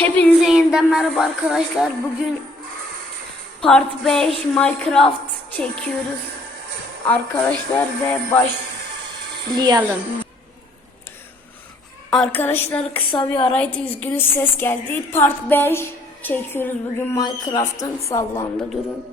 Hepinize yeniden merhaba arkadaşlar. Bugün Part 5 Minecraft çekiyoruz. Arkadaşlar ve başlayalım. Arkadaşlar kısa bir araydı üzgünüz ses geldi. Part 5 çekiyoruz bugün Minecraft'ın sallandı durun.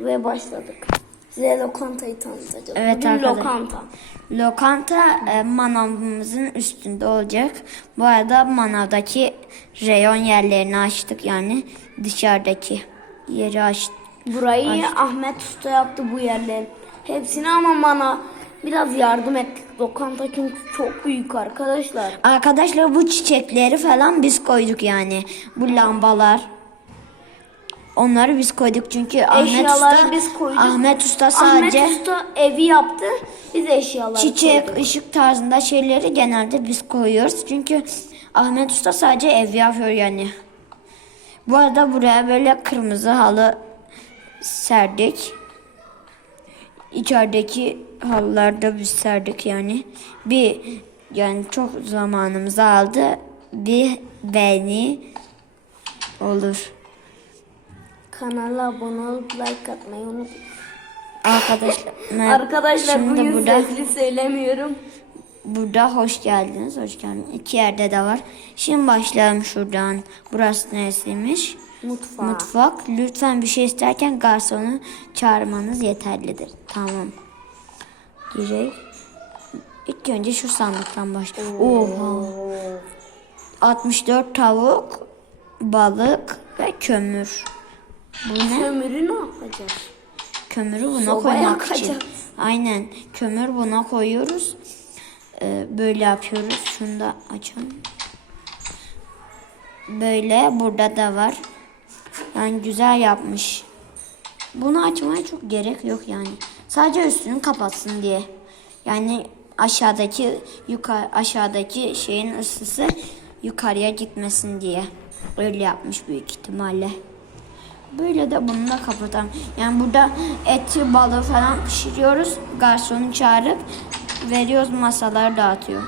Ve başladık. Size lokantayı tanıtacağım. Evet bugün arkadaşlar. lokanta. Lokanta e, manavımızın üstünde olacak. Bu arada manavdaki reyon yerlerini açtık yani dışarıdaki yeri açtık. Burayı Ahmet Usta yaptı bu yerlerin. Hepsini ama bana biraz yardım ettik. Lokanta çünkü çok büyük arkadaşlar. Arkadaşlar bu çiçekleri falan biz koyduk yani. Bu lambalar. Onları biz koyduk çünkü Ahmet Eşyaları Usta biz koyduk. Ahmet Usta sadece Ahmet Usta evi yaptı. Biz eşyaları çiçek, koyduk. ışık tarzında şeyleri genelde biz koyuyoruz. Çünkü Ahmet Usta sadece ev yapıyor yani. Bu arada buraya böyle kırmızı halı serdik. İçerideki halıları da biz serdik yani. Bir yani çok zamanımızı aldı. Bir beğeni olur. Kanala abone olup like atmayı unutmayın. Arkadaşlar, Arkadaşlar şimdi bugün burada sesli söylemiyorum. Burada hoş geldiniz, hoş geldiniz. İki yerde de var. Şimdi başlayalım şuradan. Burası neresiymiş? Mutfağı. Mutfak. Lütfen bir şey isterken garsonu çağırmanız yeterlidir. Tamam. Girek. İlk önce şu sandıktan başlayalım. Oha. 64 tavuk, balık ve kömür. Bu ne? Kömürü ne yapacağız? Kömürü buna Sobaya koymak için. yakacağız. Aynen. Kömür buna koyuyoruz. Ee, böyle yapıyoruz. Şunu da açalım. Böyle burada da var. Yani güzel yapmış. Bunu açmaya çok gerek yok yani. Sadece üstünü kapatsın diye. Yani aşağıdaki yukarı aşağıdaki şeyin ısısı yukarıya gitmesin diye. Öyle yapmış büyük ihtimalle. Böyle de bunu da kapatalım. Yani burada eti, balığı falan pişiriyoruz. Garsonu çağırıp veriyoruz masaları dağıtıyor.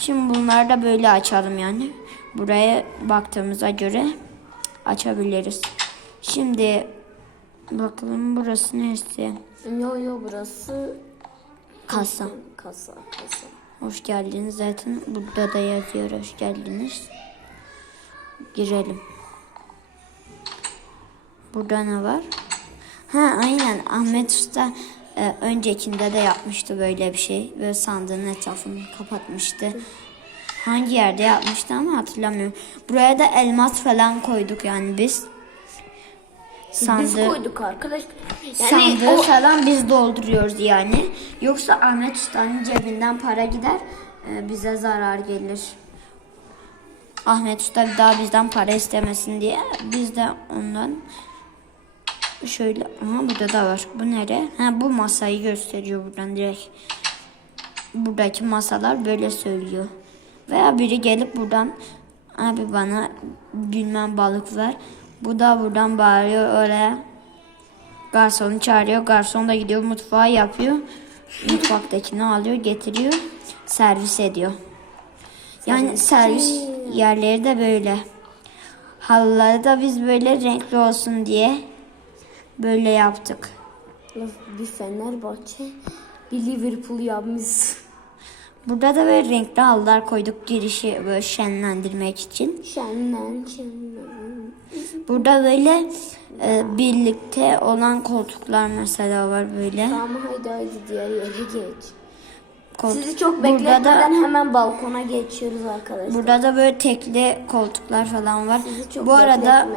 Şimdi bunları da böyle açalım yani. Buraya baktığımıza göre açabiliriz. Şimdi bakalım burası neresi? Yo yo burası Kasa. kasa kasa. Hoş geldiniz. Zaten burada da yazıyor hoş geldiniz. Girelim. Burada ne var? Ha aynen Ahmet Usta e, öncekinde de yapmıştı böyle bir şey. Böyle sandığın etrafını kapatmıştı. Hangi yerde yapmıştı ama hatırlamıyorum. Buraya da elmas falan koyduk yani biz. Biz Sandığı, koyduk arkadaşlar. Yani sandığı o falan biz dolduruyoruz yani. Yoksa Ahmet Usta'nın cebinden para gider, e, bize zarar gelir. Ahmet Usta bir daha bizden para istemesin diye biz de ondan şöyle aha burada da var. Bu nere? Ha bu masayı gösteriyor buradan direkt. Buradaki masalar böyle söylüyor. Veya biri gelip buradan abi bana bilmem balık ver. Bu da buradan bağırıyor oraya. Garsonu çağırıyor. Garson da gidiyor mutfağa yapıyor. Mutfaktakini alıyor getiriyor. Servis ediyor. Yani servis yerleri de böyle. Halıları da biz böyle renkli olsun diye böyle yaptık. bir Fenerbahçe bir Liverpool yapmış. Burada da böyle renkli halılar koyduk girişi böyle şenlendirmek için. Şenlen şenlen. Burada böyle e, birlikte olan koltuklar mesela var böyle. Tamam haydi haydi diğer yere geç. Kol- Sizi çok bekletmeden da hemen balkona geçiyoruz arkadaşlar. burada da böyle tekli koltuklar falan var. Sizi çok Bu arada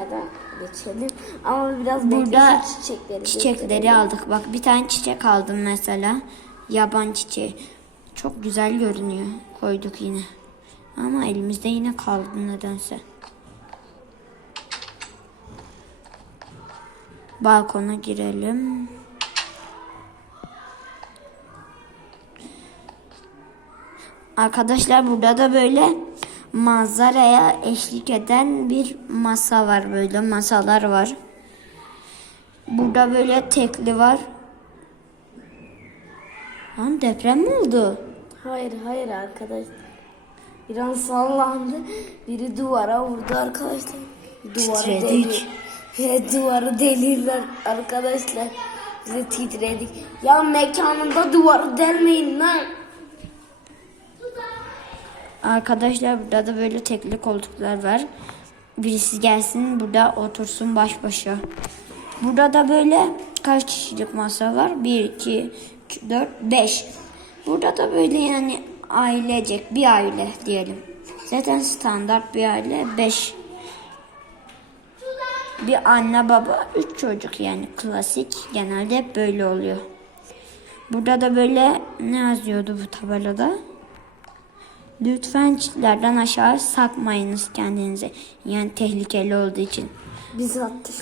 geçelim. Ama biraz Burada çiçekleri. çiçekleri aldık. Bak bir tane çiçek aldım mesela. Yaban çiçeği. Çok güzel görünüyor. Koyduk yine. Ama elimizde yine kaldı nedense. Balkona girelim. Arkadaşlar burada da böyle manzaraya eşlik eden bir masa var böyle masalar var. Burada böyle tekli var. Lan deprem mi oldu? Hayır hayır arkadaşlar. Bir an sallandı. Biri duvara vurdu arkadaşlar. Duvarı Titredik. deli. He, duvarı delirler arkadaşlar. Bize titredik. Ya mekanında duvarı delmeyin lan. Arkadaşlar burada da böyle tekli koltuklar var. Birisi gelsin burada otursun baş başa. Burada da böyle kaç kişilik masa var? 1, 2, 3, 4, 5. Burada da böyle yani ailecek bir aile diyelim. Zaten standart bir aile 5. Bir anne baba 3 çocuk yani klasik genelde hep böyle oluyor. Burada da böyle ne yazıyordu bu tabelada? Lütfen çitlerden aşağı sakmayınız kendinizi. Yani tehlikeli olduğu için. Biz attık.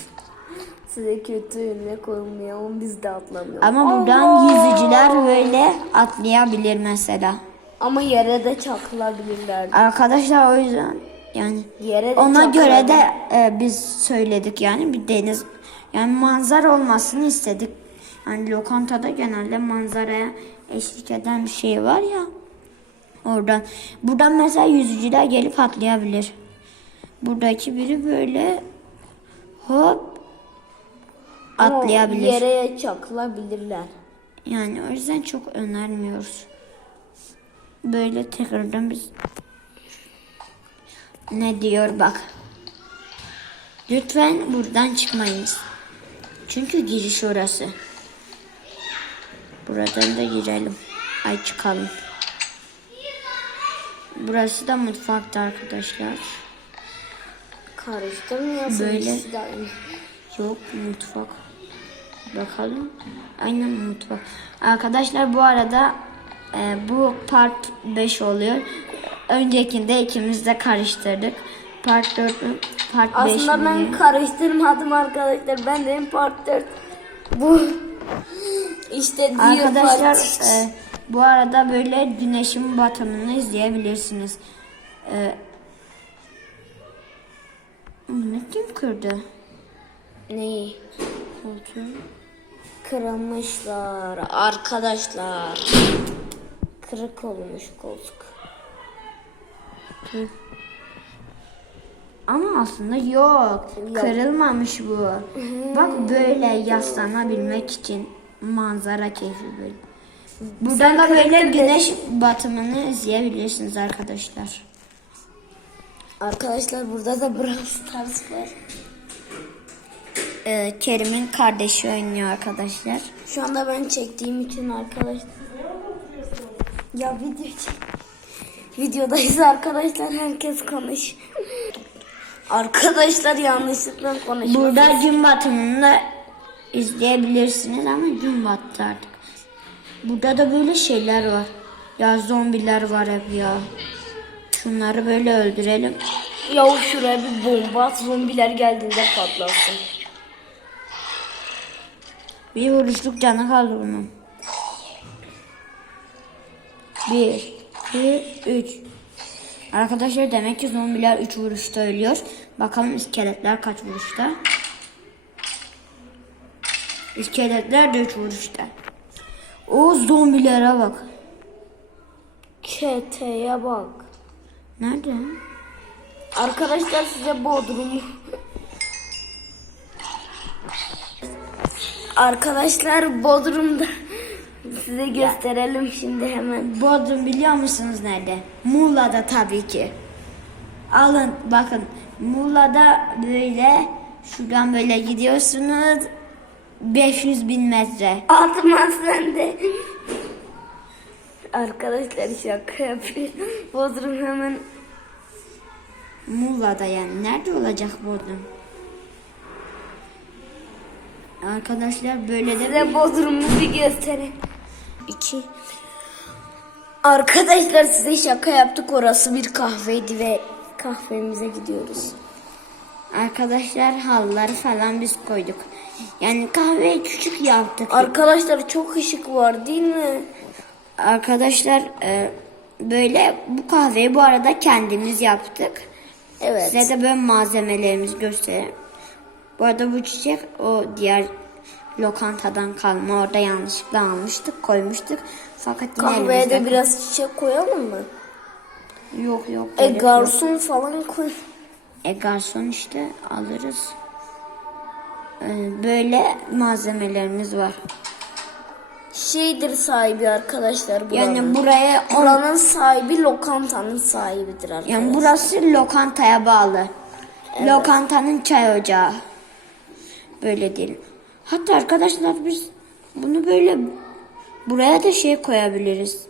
Size kötü örnek olmayalım biz de atlamayalım. Ama buradan yüzücüler böyle atlayabilir mesela. Ama yere de çakılabilirler. Arkadaşlar o yüzden yani Yere de ona göre de e, biz söyledik yani bir deniz yani manzara olmasını istedik. Yani lokantada genelde manzaraya eşlik eden bir şey var ya. Oradan. Buradan mesela yüzücüler gelip atlayabilir. Buradaki biri böyle hop Ama atlayabilir. Yere çakılabilirler. Yani o yüzden çok önermiyoruz. Böyle tekrardan biz ne diyor bak. Lütfen buradan çıkmayınız. Çünkü giriş orası. Buradan da girelim. Ay çıkalım. Burası da mutfaktı arkadaşlar. Karıştırmıyorsun Böyle. ikisi de aynı. Yok mutfak. Bakalım. Aynen mutfak. Arkadaşlar bu arada e, bu part 5 oluyor. Öncekinde ikimiz de karıştırdık. Part 4 part 5 Aslında ben karıştırmadım arkadaşlar. Ben de part 4. Bu işte diğer Arkadaşlar part. e, bu arada böyle güneşin batımını izleyebilirsiniz. E, ne kim kırdı? Neyi? Koltuğu. Kırılmışlar arkadaşlar. Kırık olmuş koltuk. Ama aslında yok. Kırılmamış bu. Bak böyle yaslanabilmek için manzara keyfi böyle. Buradan da böyle güneş batımını izleyebilirsiniz arkadaşlar. Arkadaşlar burada da Brawl Stars var. Ee, Kerim'in kardeşi oynuyor arkadaşlar. Şu anda ben çektiğim için arkadaşlar. Ya video çek. Videodayız arkadaşlar herkes konuş. Arkadaşlar yanlışlıkla konuşuyor. Burada gün batımını da izleyebilirsiniz ama gün battı artık. Burada da böyle şeyler var. Ya zombiler var hep ya. Şunları böyle öldürelim. Ya şuraya bir bomba at zombiler geldiğinde patlasın. Bir vuruşluk canı kaldı bunun. Bir, iki, üç. Arkadaşlar demek ki zombiler üç vuruşta ölüyor. Bakalım iskeletler kaç vuruşta? İskeletler de üç vuruşta. O zombilere bak. Keteye bak. Nerede? Arkadaşlar size Bodrum'u Arkadaşlar Bodrum'da size gösterelim şimdi hemen. Bodrum biliyor musunuz nerede? Muğla'da tabii ki. Alın bakın Muğla'da böyle şuradan böyle gidiyorsunuz 500 bin metre. Atman sen de. Arkadaşlar şaka yapıyor. Bodrum hemen Muğla'da yani. Nerede olacak Bodrum? Arkadaşlar böyle de size Bodrum'u bir gösterelim. İki. Arkadaşlar size şaka yaptık. Orası bir kahveydi ve kahvemize gidiyoruz. arkadaşlar halıları falan biz koyduk. Yani kahveyi küçük yaptık. Arkadaşlar çok ışık var değil mi? Arkadaşlar e, böyle bu kahveyi bu arada kendimiz yaptık. Evet. Size de böyle malzemelerimizi göstereyim. Bu arada bu çiçek o diğer lokantadan kalma. Orada yanlışlıkla almıştık, koymuştuk. Fakat Kahveye de biraz çiçek koyalım mı? Yok yok. E gerek yok. garson falan koy. E garson işte alırız. E, böyle malzemelerimiz var. Şeydir sahibi arkadaşlar buranın. Yani buraya on, Buranın sahibi lokantanın sahibidir arkadaşlar. yani burası lokantaya bağlı. Lokantanın çay ocağı. Böyle değil. Hatta arkadaşlar biz bunu böyle buraya da şey koyabiliriz.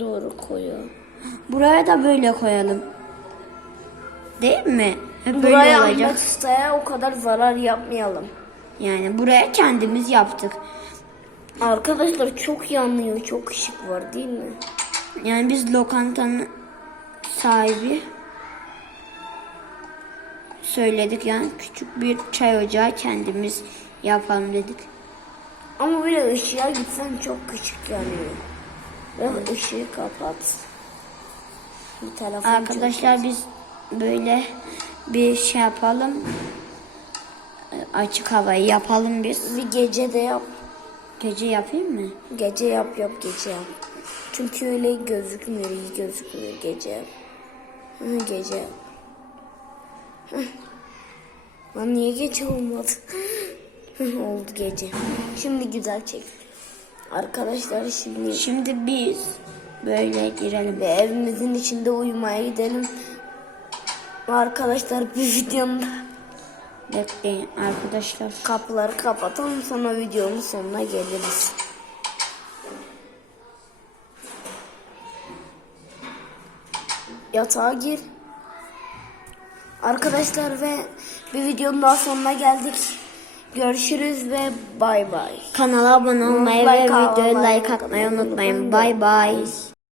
Doğru koyuyor. Buraya da böyle koyalım. Değil mi? Hep böyle Buraya olacak. Ahmet Usta'ya o kadar zarar yapmayalım. Yani buraya kendimiz yaptık. Arkadaşlar çok yanıyor, çok ışık var değil mi? Yani biz lokantanın sahibi söyledik yani küçük bir çay ocağı kendimiz yapalım dedik. Ama böyle ışığa gitsen çok ışık yanıyor. Ve ışığı kapat. Bir Arkadaşlar biz böyle bir şey yapalım. Açık havayı yapalım biz. Bir gece de yap. Gece yapayım mı? Gece yap yap gece yap. Çünkü öyle gözükmüyor, iyi gözükmüyor gece. Hı, gece. Hı. Lan niye gece olmadı? Oldu gece. Şimdi güzel çek. Arkadaşlar şimdi Şimdi biz böyle girelim. ve evimizin içinde uyumaya gidelim. Arkadaşlar bir videomda Bekleyin arkadaşlar. kapıları kapatalım sonra videonun sonuna geliriz. Yatağa gir. Arkadaşlar ve bir videonun daha sonuna geldik. Görüşürüz ve bay bay. Kanala abone olmayı Like ve videoyu almayı like atmayı unutmayın. Bay bay.